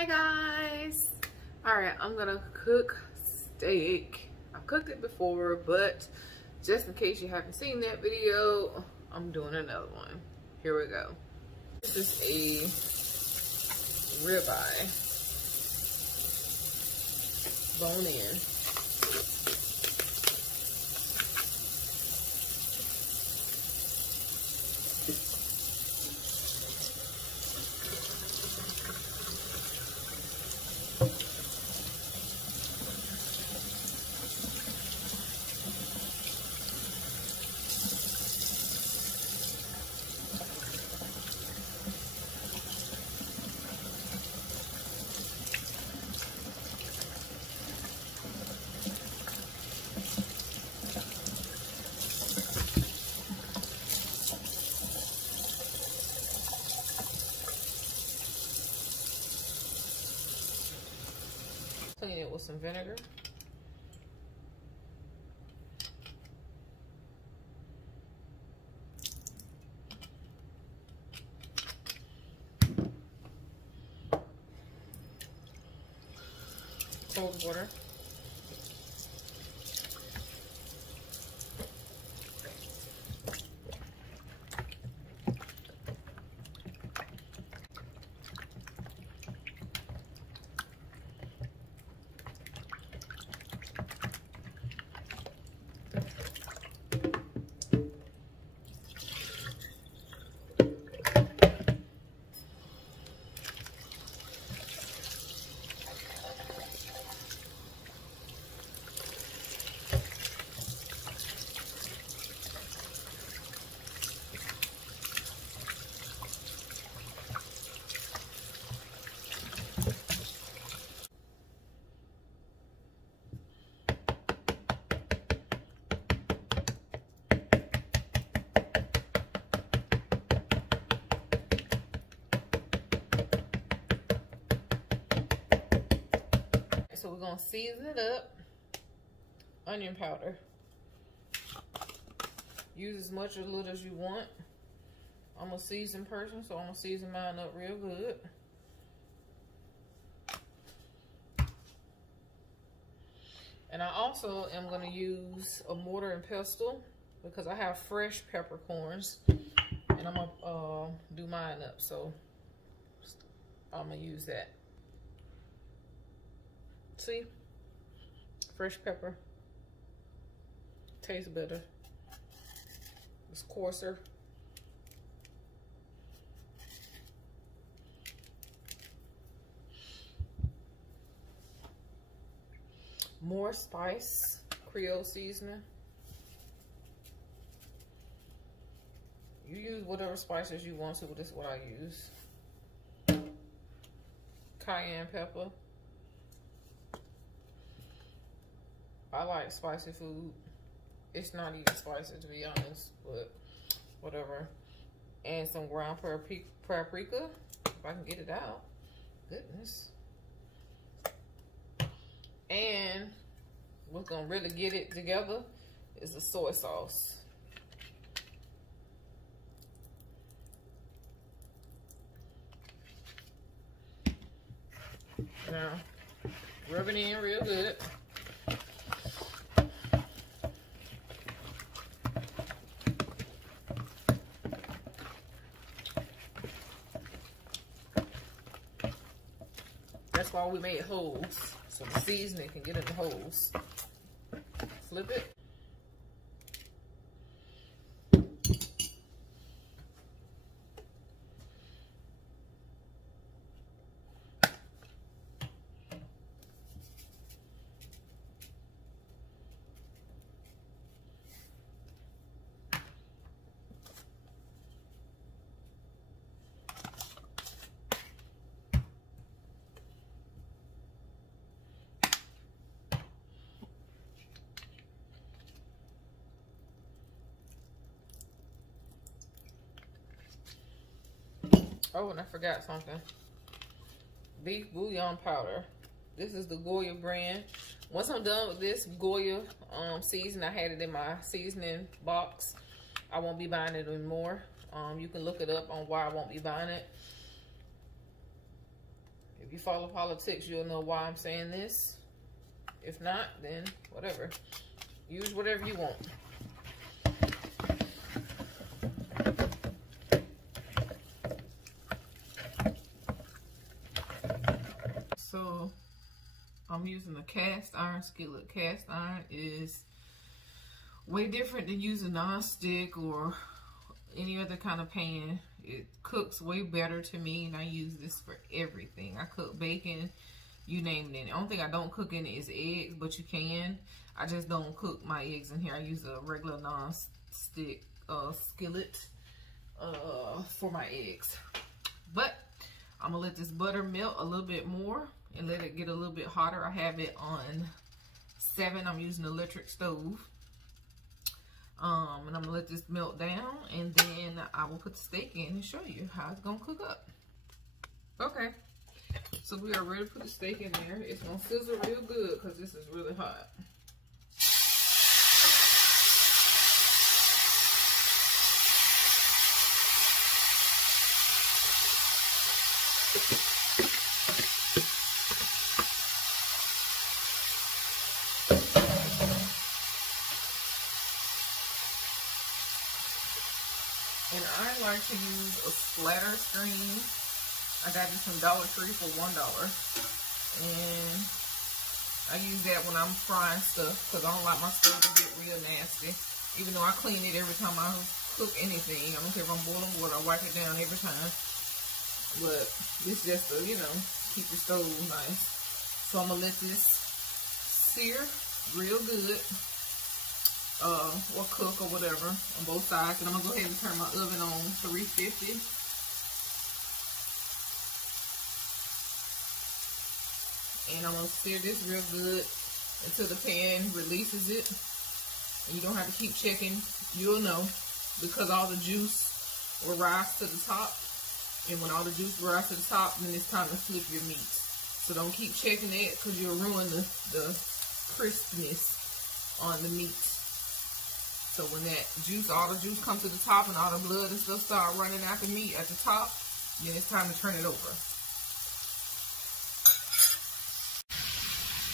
Hi guys. All right, I'm gonna cook steak. I've cooked it before, but just in case you haven't seen that video, I'm doing another one. Here we go. This is a ribeye, bone in. Clean it with some vinegar. Cold water. So we're gonna season it up. Onion powder. Use as much or little as you want. I'm a seasoned person, so I'm gonna season mine up real good. And I also am gonna use a mortar and pestle because I have fresh peppercorns, and I'm gonna do mine up. So I'm gonna use that. See, fresh pepper, tastes better, it's coarser. More spice, Creole seasoning. You use whatever spices you want to, but this is what I use. Cayenne pepper. I like spicy food. It's not even spicy, to be honest, but whatever. And some ground paprika, if I can get it out. Goodness. And what's gonna really get it together is the soy sauce. Now, rub it in real good. That's why we made holes, so the seasoning can get in the holes. Flip it. Oh, and I forgot something. Beef bouillon powder. This is the Goya brand. Once I'm done with this Goya season, I had it in my seasoning box. I won't be buying it anymore. You can look it up on why I won't be buying it. If you follow politics, you'll know why I'm saying this. If not, then whatever. Use whatever you want. So I'm using a cast iron skillet. Cast iron is way different than using non-stick or any other kind of pan. It cooks way better to me, and I use this for everything. I cook bacon, you name it. The only thing I don't cook in it is eggs, but you can. I just don't cook my eggs in here. I use a regular non-stick skillet for my eggs. But I'm gonna let this butter melt a little bit more and let it get a little bit hotter. I have it on 7. I'm using an electric stove. And I'm gonna let this melt down, and then I will put the steak in and show you how it's gonna cook up. Okay, so we are ready to put the steak in there. It's gonna sizzle real good because this is really hot. And I like to use a splatter screen. I got this from Dollar Tree for $1. And I use that when I'm frying stuff because I don't like my stuff to get real nasty. Even though I clean it every time I cook anything. I don't care if I'm boiling water, I wipe it down every time. But this just to, you know, keep your stove nice. So I'm going to let this sear real good. Or cook or whatever on both sides. And I'm gonna go ahead and turn my oven on 350. And I'm gonna sear this real good until the pan releases it. And you don't have to keep checking. You'll know because all the juice will rise to the top. And when all the juice rises to the top, then it's time to flip your meat. So don't keep checking it because you'll ruin the crispness on the meat. So when that juice, all the juice comes to the top and all the blood and stuff start running out the meat at the top, then it's time to turn it over.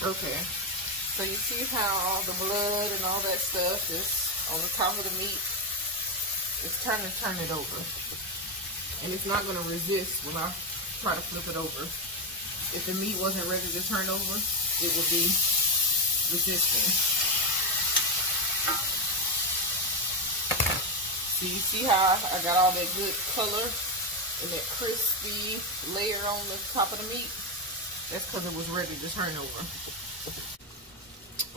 Okay, so you see how all the blood and all that stuff is on the top of the meat? It's time to turn it over. And it's not going to resist when I try to flip it over. If the meat wasn't ready to turn over, it would be resisting. So you see how I got all that good color and that crispy layer on the top of the meat? That's because it was ready to turn over.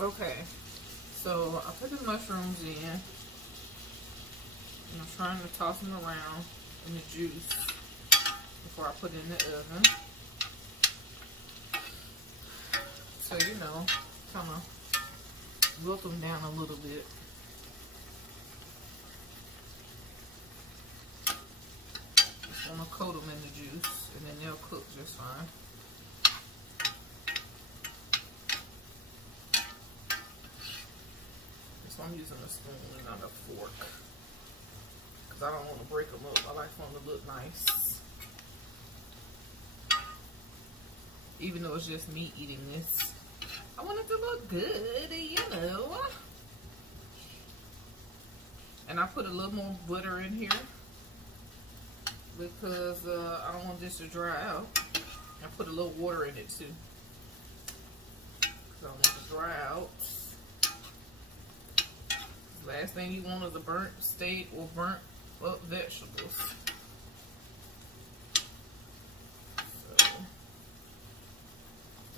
Okay, so I put the mushrooms in. And I'm trying to toss them around in the juice before I put it in the oven. So, you know, kind of wilt them down a little bit. I'm gonna coat them in the juice, and then they'll cook just fine. So I'm using a spoon and not a fork, because I don't want to break them up. I like for them to look nice. Even though it's just me eating this, I want it to look good, you know. And I put a little more butter in here, because I don't want this to dry out. I put a little water in it too, because I don't want it to dry out. Last thing you want is a burnt steak or burnt up vegetables. So,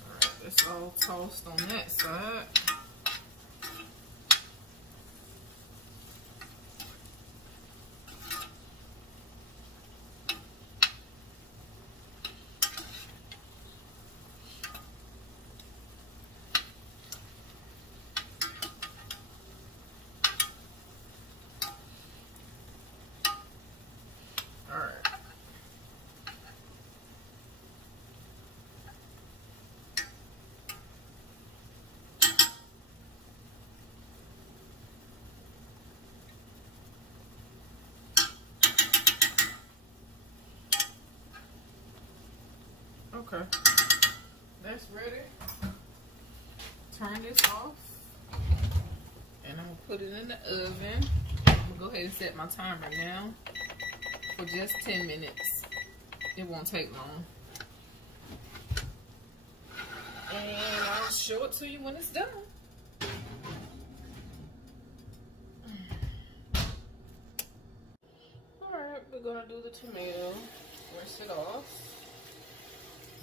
alright, that's all tossed on that side. Okay. That's ready. Turn this off. And I'm gonna put it in the oven. I'm gonna go ahead and set my timer now for just 10 minutes. It won't take long. And I'll show it to you when it's done. Alright, we're gonna do the tomato. Rinse it off.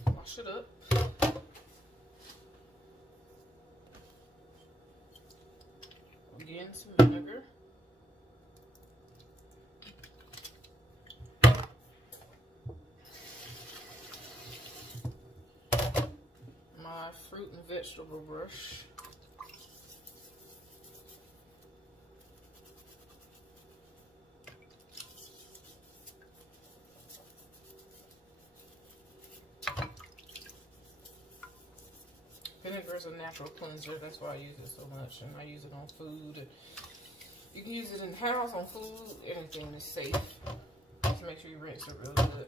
Wash it up. Again, some vinegar. My fruit and vegetable brush. Vinegar is a natural cleanser. That's why I use it so much, and I use it on food. You can use it in the house, on food, anything is safe. Just make sure you rinse it real good.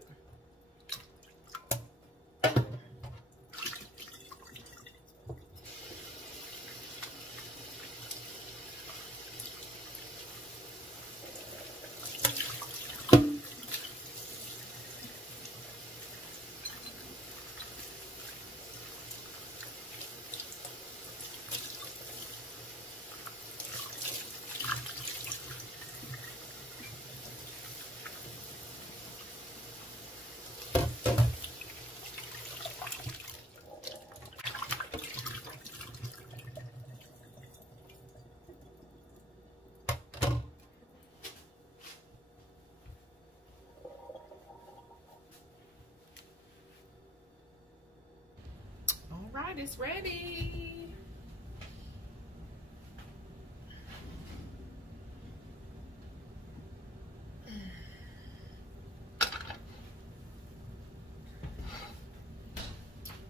Alright, it's ready.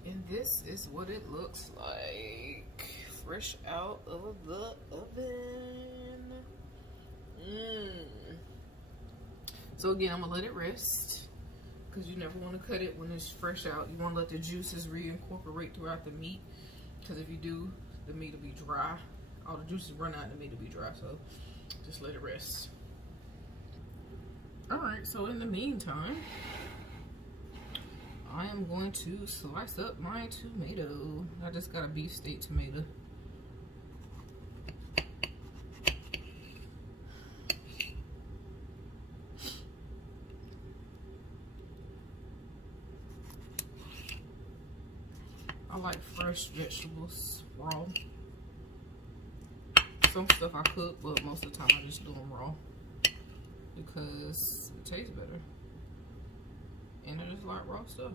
And this is what it looks like. Fresh out of the oven. So again, I'm gonna let it rest, because you never want to cut it when it's fresh out. You want to let the juices reincorporate throughout the meat, because if you do, the meat will be dry. All the juices run out and the meat will be dry, so just let it rest. Alright, so in the meantime, I am going to slice up my tomato. I just got a beef steak tomato. I like fresh vegetables raw. Some stuff I cook, but most of the time I just do them raw because it tastes better. And I just like raw stuff.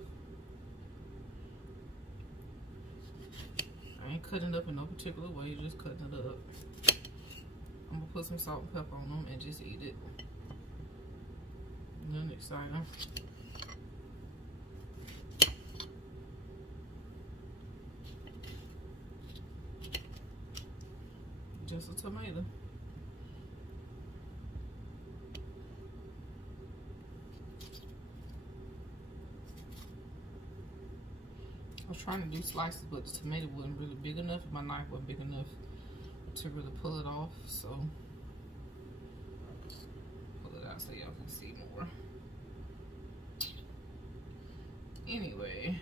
I ain't cutting it up in no particular way, just cutting it up. I'm gonna put some salt and pepper on them and just eat it. Nothing exciting. Just a tomato. I was trying to do slices, but the tomato wasn't really big enough. My knife wasn't big enough to really pull it off, so pull it out so y'all can see more. Anyway,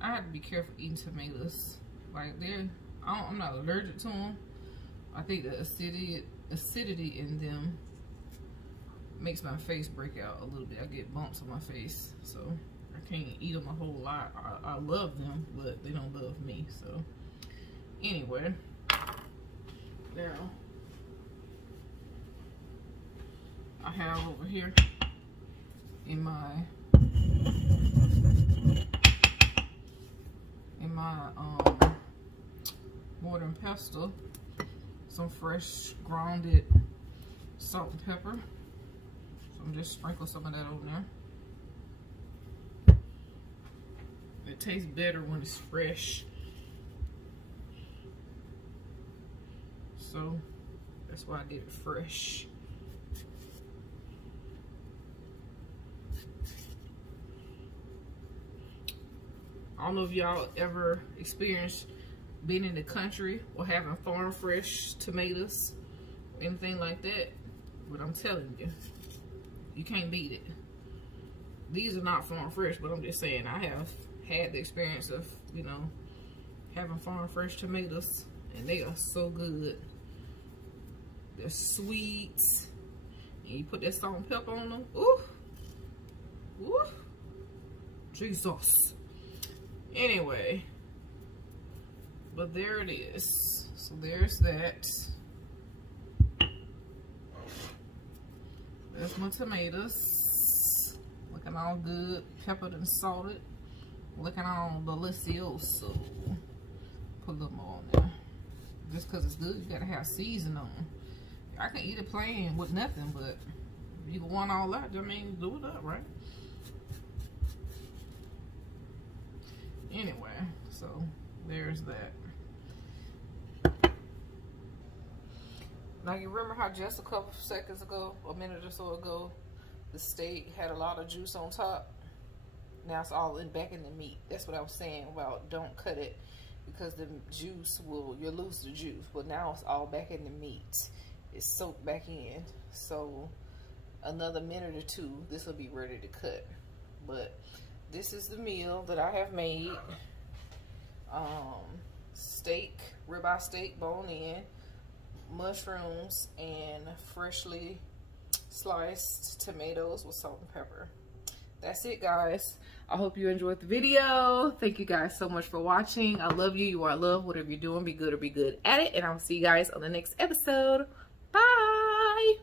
I have to be careful eating tomatoes. Like I'm not allergic to them. I think the acidity in them makes my face break out a little bit. I get bumps on my face, so I can't eat them a whole lot. I love them, but they don't love me. So anyway, now I have over here in my mortar and pestle some fresh grounded salt and pepper. So I'm just sprinkle some of that on there. It tastes better when it's fresh. So that's why I did it fresh. I don't know if y'all ever experienced being in the country or having farm fresh tomatoes, anything like that, but I'm telling you, you can't beat it. These are not farm fresh, but I'm just saying I have had the experience of, you know, having farm fresh tomatoes, and they are so good. They're sweet, and you put that salt and pepper on them. Ooh, ooh, Jesus. Anyway, but there it is. So there's that. There's my tomatoes, looking all good, peppered and salted, looking all delicioso. Put a little more on there. Just because it's good, you gotta have seasoning on them. I can eat it plain with nothing, but if you want all that, I mean, do it up, right? Anyway, so there's that. Now you remember how just a couple seconds ago, a minute or so ago, the steak had a lot of juice on top? Now it's all back in the meat. That's what I was saying about don't cut it, because the juice you'll lose the juice. But now it's all back in the meat. It's soaked back in. So another minute or two, this will be ready to cut. But this is the meal that I have made. Steak, ribeye steak, bone in, mushrooms, and freshly sliced tomatoes with salt and pepper. That's it, guys. I hope you enjoyed the video. Thank you guys so much for watching. I love you. You are loved. Whatever you're doing, be good or be good at it. And I'll see you guys on the next episode. Bye.